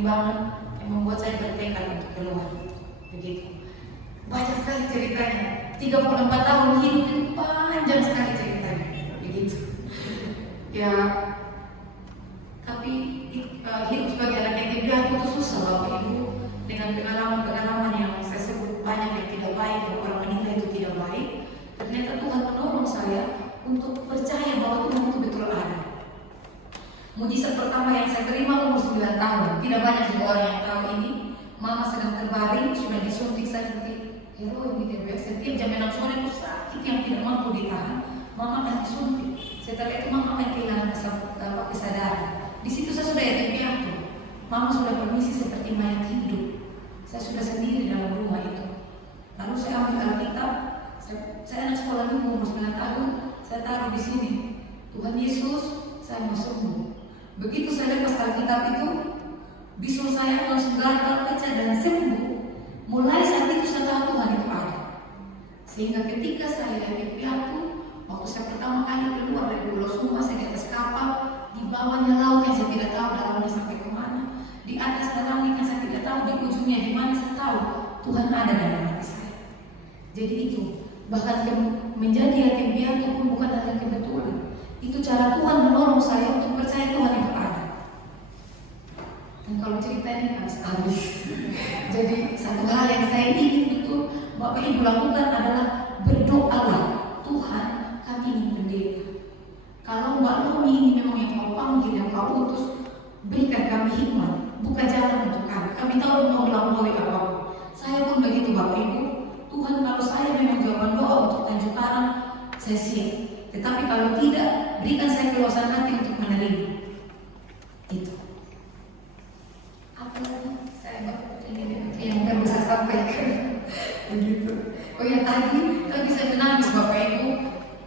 pertimbangan yang membuat saya bertekad untuk keluar. Begitu. Banyak sekali ceritanya. 34 tahun hidup itu panjang sekali ceritanya. Begitu. Ya, tapi hidup sebagai anak yatim piatu itu susah Bapak Ibu. Dengan pengalaman-pengalaman yang saya sebut banyak yang tidak baik, yang orang menilai itu tidak baik. Ternyata Tuhan menolong saya untuk percaya bahwa Tuhan itu betul ada. Mujizat pertama yang saya terima umur 9 tahun. Tidak banyak juga orang yang tahu ini. Mama sedang terbaring, sudah disuntik saya seperti heroin gitu ya. Setiap jam 6 sore itu sakit yang tidak mampu ditahan. Mama akan disuntik. Setelah itu mama akan kehilangan kesadaran. Di situ saya sudah yatim piatu. Mama sudah permisi seperti mayat hidup. Saya sudah sendiri dalam rumah itu. Lalu saya ambil Alkitab. Saya anak sekolah minggu umur 9 tahun. Saya taruh di sini. Tuhan Yesus, saya mau sembuh. Begitu saya lepas Alkitab itu, bisul saya langsung gatal, pecah dan sembuh. Mulai saat itu saya tahu Tuhan itu ada. Sehingga ketika saya yatim piatu, waktu saya pertama kali keluar dari Pulau Sumba, saya di atas kapal, di bawahnya laut yang saya tidak tahu dalamnya sampai kemana, di atas langit yang saya tidak tahu di ujungnya di mana, saya tahu Tuhan ada dalam hati saya. Jadi itu, bahkan menjadi yatim piatu pun bukan hal yang kebetulan. Itu cara Tuhan menolong saya untuk percaya Tuhan itu ada. Dan kalau cerita ini habis. Jadi satu hal yang saya ingin betul Bapak Ibu lakukan adalah berdoalah, Tuhan kami ingin pendeta. Kalau Mbak Lomi ini memang yang kau panggil, yang kau utus, berikan kami hikmat, buka jalan untuk kami. Kami tahu mau melampaui apapun. Saya pun begitu Bapak Ibu. Tuhan, kalau saya memang jawaban doa untuk Tanjung Karang, saya siap. Tetapi kalau tidak, berikan saya keluasan hati untuk menerima. Itu. Apa lagi yang perlu saya sampaikan? Begitu. Oh ya, tadi saya menangis Bapak Ibu.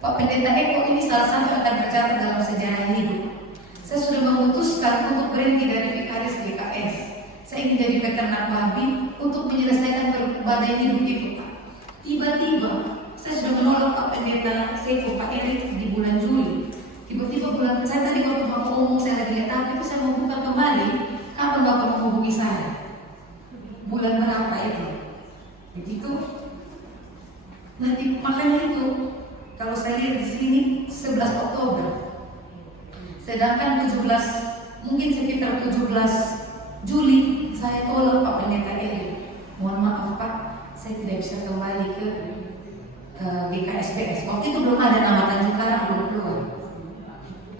Pak Pendeta Eko ini salah satu akan bercatat dalam sejarah hidup. Saya sudah memutuskan untuk berhenti dari Vikaris GKS. Saya ingin jadi peternak babi untuk menyelesaikan badai hidup itu, Pak. Tiba-tiba saya sudah menolak Pak Pendeta Seko, Pak Erik di bulan Juli. Tiba-tiba bulan saya tadi waktu Bapak ngomong saya lagi lihat tapi saya mau buka kembali. Kapan Bapak menghubungi saya? Bulan berapa itu? Begitu. Nanti makanya itu kalau saya lihat di sini 11 Oktober. Sedangkan 17 mungkin sekitar 17 Juli saya tolak Pak Pendeta Erik. Mohon maaf Pak, saya tidak bisa kembali ke GKSBS. Waktu itu belum ada nama Tanjung Karang, belum keluar.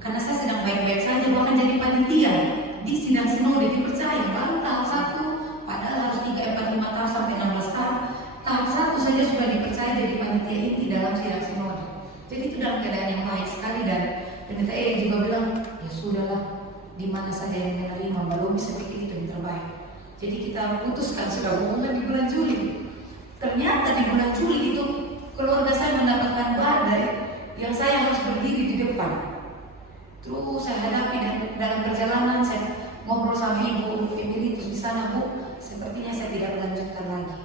Karena saya sedang baik-baik saja, bahkan jadi panitia di sidang sinode dipercaya baru tahap 1, padahal harus 3, 4, 5 tahun sampai 16 tahun. Tahap 1 saja sudah dipercaya jadi panitia inti dalam sidang sinode. Jadi itu dalam keadaan yang baik sekali. Dan Pendeta Erik juga bilang, ya sudahlah, di mana saja yang menerima, belum bisa pikir itu yang terbaik. Jadi kita putuskan sudah hubungan di bulan Juli. Ternyata di bulan Juli itu keluarga saya mendapatkan badai yang saya harus berdiri di depan. Terus saya hadapi dan dalam perjalanan saya ngobrol sama Ibu Emeritus di sana, Bu, sepertinya saya tidak melanjutkan lagi.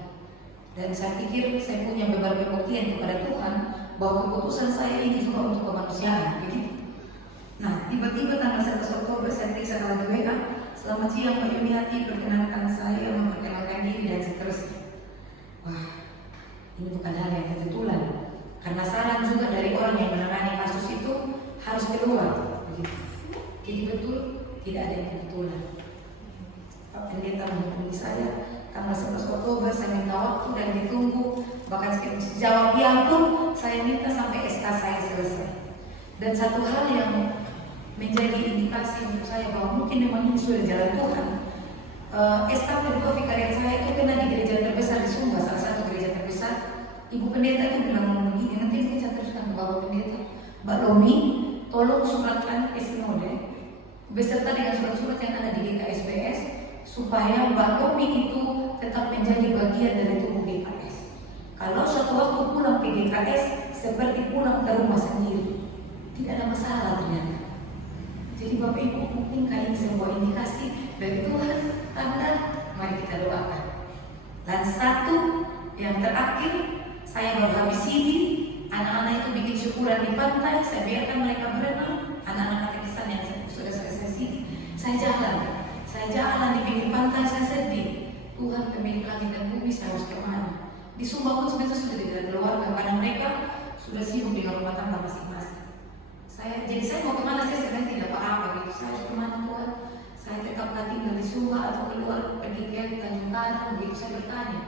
Dan saya pikir saya punya beban pembuktian kepada Tuhan bahwa keputusan saya ini juga untuk kemanusiaan, begitu. Nah, tiba-tiba tanggal 1 Oktober saya periksa di WA, selamat siang Pak Yumiati, perkenalkan saya memperkenalkan diri dan seterusnya. Wah, ini bukan hal yang kebetulan. Karena saran juga dari orang yang menangani kasus itu harus keluar, begitu. Jadi betul tidak ada yang kebetulan. Pak Pendeta menghubungi saya tanggal 11 Oktober, saya minta waktu dan ditunggu. Bahkan jawab ya pun saya minta sampai SK saya selesai. Dan satu hal yang menjadi indikasi untuk saya bahwa mungkin memang ini sudah jalan Tuhan. SK kedua vikariat saya itu kena di gereja terbesar di Sumba, salah satu gereja terbesar. Ibu pendeta itu bilang begini, nanti saya teruskan ke Bapak Pendeta, Mbak Lomi, tolong suratkan ke sinode beserta dengan surat-surat yang ada di GKSBS supaya Mbak Lomi itu tetap menjadi bagian dari tubuh GKS. Kalau suatu waktu pulang ke GKS seperti pulang ke rumah sendiri, tidak ada masalah ternyata. Jadi Bapak Ibu, mungkinkah ini sebuah indikasi dari Tuhan? Tanda, mari kita doakan. Dan satu yang terakhir, saya baru habis ini, anak-anak itu bikin syukuran di pantai, saya biarkan mereka berenang, anak-anak katekisan yang sudah selesai sini, saya jalan. Saya jalan di pinggir pantai, saya sedih. Tuhan pemilik langit dan bumi, saya harus kemana? Di Sumba pun sebenarnya sudah tidak keluarga karena mereka sudah sibuk dengan rumah tangga masing-masing. Jadi saya mau kemana, saya sebenarnya tidak apa-apa gitu. Saya harus kemana Tuhan? Saya tetap tinggal di Sumba atau keluar pergi ke Tanjung Karang, begitu saya bertanya.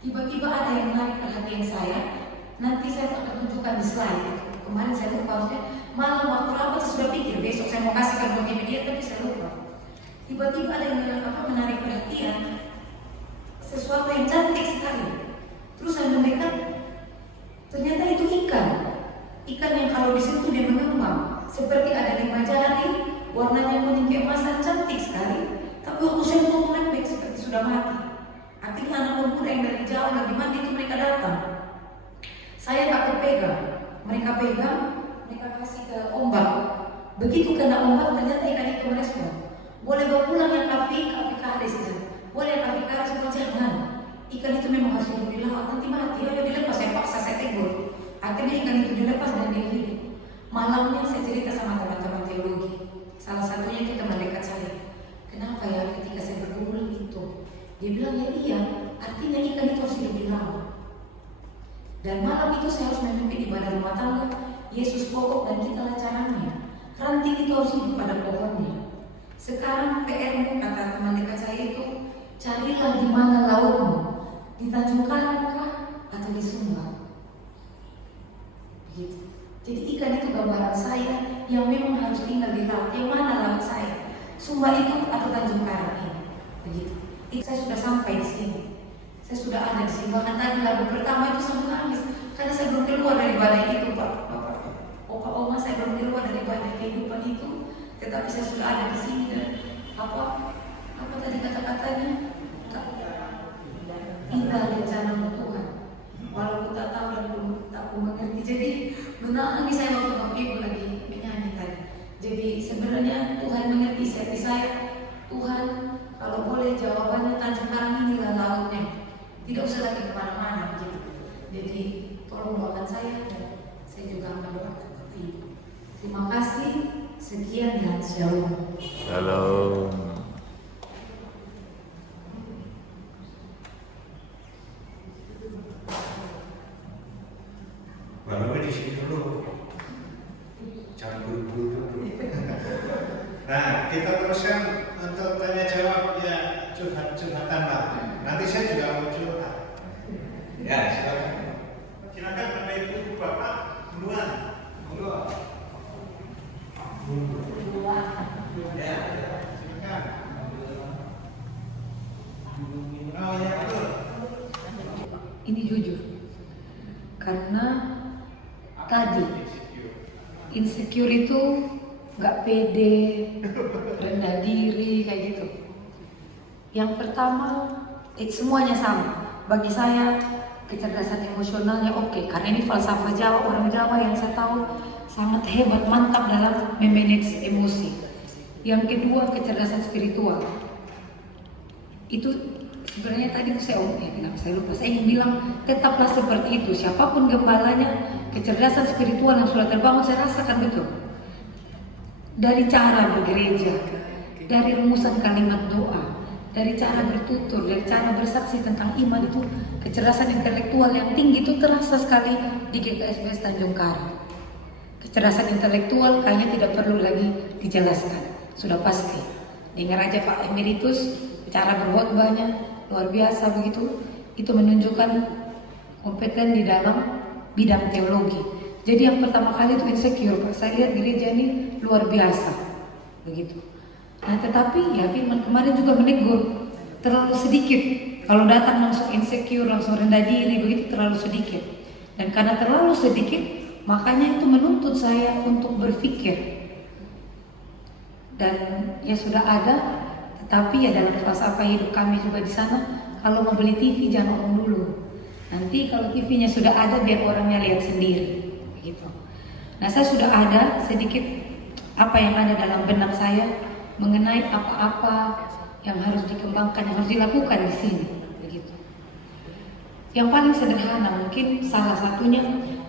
Tiba-tiba ada yang menarik perhatian saya. Nanti saya akan tunjukkan di slide itu. Kemarin saya lupa, harusnya malam waktu rapat saya sudah pikir besok saya mau kasih ke media, tapi saya lupa. Tiba-tiba ada yang menarik perhatian, sesuatu yang cantik sekali. Terus saya mendekat, ternyata itu ikan yang kalau disentuh dia mengembang, seperti ada 5 jari, warnanya kuning keemasan, cantik sekali. Tapi waktu saya mau melek seperti sudah mati. Akhirnya anak pemuda yang dari jauh lagi mandi itu mereka datang. Saya takut pegang, mereka pegang, mereka kasih ke ombak. Begitu kena ombak, ternyata ikan itu merespon. Boleh bawa pulang yang kafe haris itu. Boleh kafe haris, boleh jangan. Ikan itu memang harus hidup di laut, nanti mati. Ayo dilepas, saya paksa, saya tegur. Akhirnya ikan itu dilepas dan dia hidup. Malamnya saya cerita sama teman-teman teologi. Salah satunya itu teman dekat saya. Kenapa ya ketika saya bergumul itu? Dia bilang ya iya, artinya ikan itu harus hidup di laut. Dan malam itu saya harus memimpin ibadah rumah tangga. Yesus pokok dan kita lah caranya. Ranting itu harus hidup pada pohonnya. Sekarang PR-mu, kata teman dekat saya itu, carilah di mana lautmu, di Tanjung Karang kah atau di Sumba. Begitu. Jadi ikan itu gambaran saya yang memang harus tinggal di laut. Yang mana laut saya? Sumba itu atau Tanjung Karang ini. Begitu. Saya sudah sampai di sini. Saya sudah ada di sini. Bahkan tadi lagu pertama itu sampai nangis karena saya belum keluar dari badai itu, Pak. Opa oma saya belum keluar dari badai kehidupan itu. Tetapi saya sudah ada di sini dan apa tadi kata-katanya? Indah rencana Tuhan. Walaupun tak tahu dan belum tak mengerti. Jadi menangis saya waktu ibu lagi menyanyi tadi. Jadi sebenarnya Tuhan mengerti hati saya. Tuhan, kalau boleh jawabannya Tanjung Karang inilah lautnya. Tidak usah lagi kemana-mana begitu. Jadi tolong doakan saya dan saya juga akan doakan Bapak Ibu. Terima kasih. Sekian dan shalom. Shalom. Baru di sini dulu, jangan buru-buru dulu. Nah, kita teruskan untuk tanya jawab ya curhatan Pak. Nanti saya juga mau curhat. Ya, silakan. Silakan Bapak Ibu Bapak duluan. Monggo. Ya, silakan. Oh ya betul. Ini jujur, karena tadi insecure itu nggak pede, rendah diri kayak gitu. Yang pertama, semuanya sama. Bagi saya kecerdasan emosionalnya oke, karena ini falsafah Jawa, orang Jawa yang saya tahu sangat hebat, mantap dalam memanage emosi. Yang kedua, kecerdasan spiritual. Itu sebenarnya tadi saya saya lupa. Saya ingin bilang tetaplah seperti itu. Siapapun gembalanya, kecerdasan spiritual yang sudah terbangun saya rasakan betul. Dari cara bergereja, dari rumusan kalimat doa, dari cara bertutur, dari cara bersaksi tentang iman itu, kecerdasan intelektual yang tinggi itu terasa sekali di GKSBS Tanjung Karang. Kecerdasan intelektual kayaknya tidak perlu lagi dijelaskan, sudah pasti. Dengar aja Pak Emeritus, cara berkhotbahnya luar biasa begitu. Itu menunjukkan kompeten di dalam bidang teologi. Jadi yang pertama kali itu insecure Pak. Saya lihat gereja ini luar biasa begitu. Nah tetapi ya firman kemarin juga menegur terlalu sedikit. Kalau datang langsung insecure, langsung rendah diri begitu, terlalu sedikit. Dan karena terlalu sedikit, makanya itu menuntut saya untuk berpikir. Dan ya sudah ada, tetapi ya dalam falsafah hidup kami juga di sana, kalau mau beli TV jangan ngomong dulu. Nanti kalau TV-nya sudah ada biar orangnya lihat sendiri, begitu. Nah saya sudah ada sedikit apa yang ada dalam benak saya mengenai apa-apa yang harus dikembangkan, yang harus dilakukan di sini, begitu. Yang paling sederhana mungkin salah satunya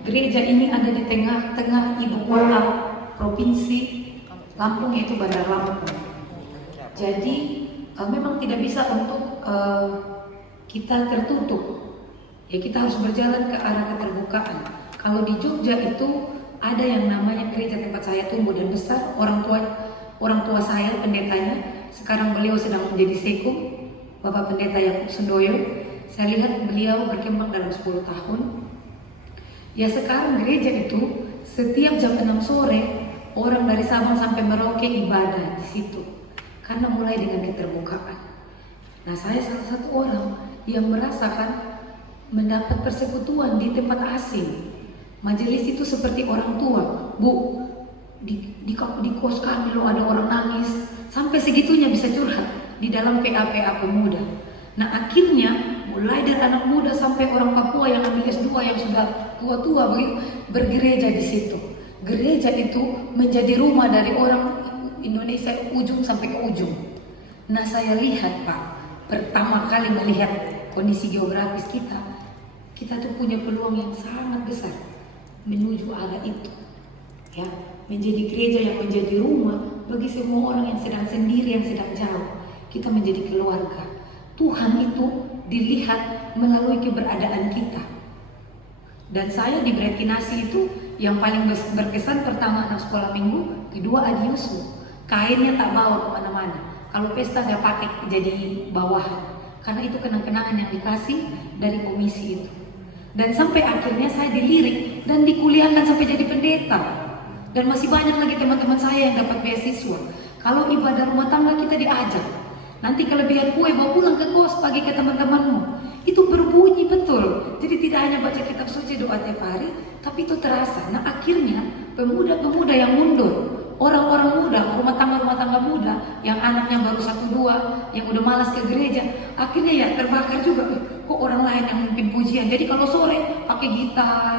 gereja ini ada di tengah-tengah ibu kota provinsi Lampung, yaitu Bandar Lampung. Jadi memang tidak bisa untuk kita tertutup. Ya kita harus berjalan ke arah keterbukaan. Kalau di Jogja itu ada yang namanya gereja tempat saya tumbuh dan besar. Orang tua saya pendetanya, sekarang beliau sedang menjadi sekum, Bapak Pendeta Yakub Sundoyo. Saya lihat beliau berkembang dalam 10 tahun. Ya sekarang gereja itu setiap jam 6 sore orang dari Sabang sampai Merauke ibadah di situ. Karena mulai dengan keterbukaan. Nah saya salah satu orang yang merasakan mendapat persekutuan di tempat asing. Majelis itu seperti orang tua. Bu, di kos kami loh ada orang nangis. Sampai segitunya bisa curhat di dalam PA pemuda. Nah akhirnya mulai dari anak muda sampai orang Papua yang ambil S2 yang sudah tua-tua bergereja di situ. Gereja itu menjadi rumah dari orang Indonesia ujung sampai ke ujung. Nah saya lihat Pak, pertama kali melihat kondisi geografis kita tuh punya peluang yang sangat besar menuju arah itu, ya, menjadi gereja yang menjadi rumah bagi semua orang yang sedang sendiri, yang sedang jauh. Kita menjadi keluarga. Tuhan itu dilihat melalui keberadaan kita. Dan saya di Bretinasi itu yang paling berkesan, pertama anak sekolah minggu, kedua adiusu. Kainnya tak bawa kemana-mana. Kalau pesta saya pakai jadi bawahan. Karena itu kenang-kenangan yang dikasih dari komisi itu. Dan sampai akhirnya saya dilirik dan dikuliahkan sampai jadi pendeta. Dan masih banyak lagi teman-teman saya yang dapat beasiswa. Kalau ibadah rumah tangga kita diajak. Nanti kelebihan kue bawa pulang ke kos, bagi ke teman-temanmu. Itu berbunyi betul. Jadi tidak hanya baca kitab suci doa tiap hari, tapi itu terasa. Nah akhirnya pemuda-pemuda yang mundur, orang-orang muda, rumah tangga muda, yang anaknya baru 1-2, yang udah malas ke gereja, akhirnya ya terbakar juga. Kok orang lain yang memimpin pujian? Jadi kalau sore pakai gitar,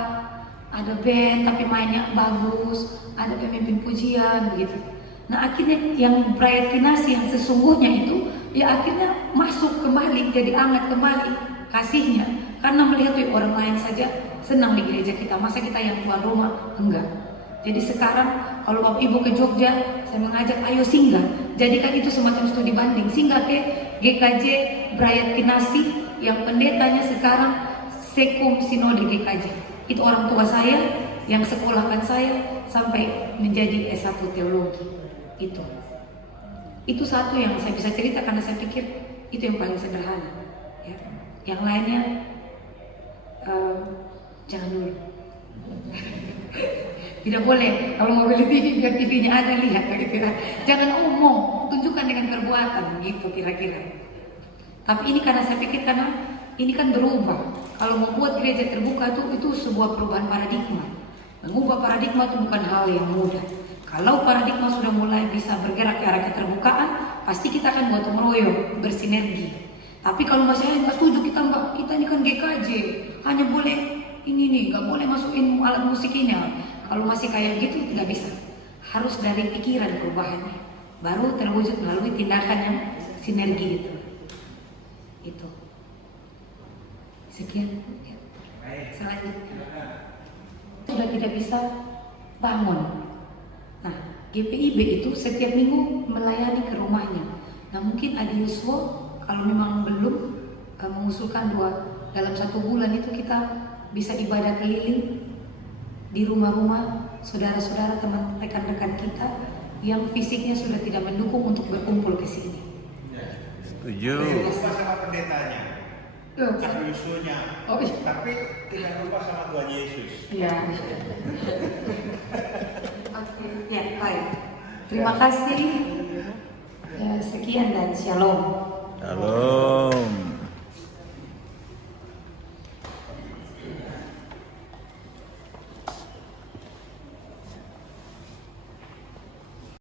ada band tapi mainnya bagus, ada pemimpin pujian begitu. Nah akhirnya yang Bretinasi yang sesungguhnya itu, ya akhirnya masuk kembali, jadi hangat kembali kasihnya. Karena melihat orang lain saja senang di gereja kita, masa kita yang tuan rumah? Enggak. Jadi sekarang kalau Bapak Ibu ke Jogja, saya mengajak ayo singgah. Jadikan itu semacam studi banding. Singgah ke GKJ Bretinasi yang pendetanya sekarang Sekum Sinode GKJ. Itu orang tua saya yang sekolahkan saya sampai menjadi S1 teologi. Itu satu yang saya bisa cerita karena saya pikir itu yang paling sederhana. Ya. Yang lainnya jangan dulu. Tidak boleh kalau mau beli TV biar TV-nya ada, lihat gitu. Jangan omong, tunjukkan dengan perbuatan gitu kira-kira. Tapi ini karena saya pikir karena ini kan berubah. Kalau mau buat gereja terbuka itu sebuah perubahan paradigma. Mengubah paradigma itu bukan hal yang mudah. Kalau paradigma sudah mulai bisa bergerak ke arah keterbukaan, pasti kita akan gotong royong, bersinergi. Tapi kalau masih nggak setuju kita ini kan GKJ, hanya boleh ini nih, nggak boleh masukin alat musik ini. Kalau masih kayak gitu tidak bisa. Harus dari pikiran perubahannya, baru terwujud melalui tindakan yang sinergi itu. Itu. Sekian. Selanjutnya sudah tidak bisa bangun. Nah, GPIB itu setiap minggu melayani ke rumahnya. Nah, mungkin Adi Yuswo kalau memang belum mengusulkan dalam 1 bulan itu kita bisa ibadah keliling di rumah-rumah saudara-saudara, teman rekan-rekan kita yang fisiknya sudah tidak mendukung untuk berkumpul ke sini. Setuju. Lupa sama pendetanya, Adi Yuswonya. Oh, iya. Tapi tidak lupa sama Tuhan Yesus. Iya. Oke, ya baik. Terima kasih. Ya, sekian dan shalom. Halo.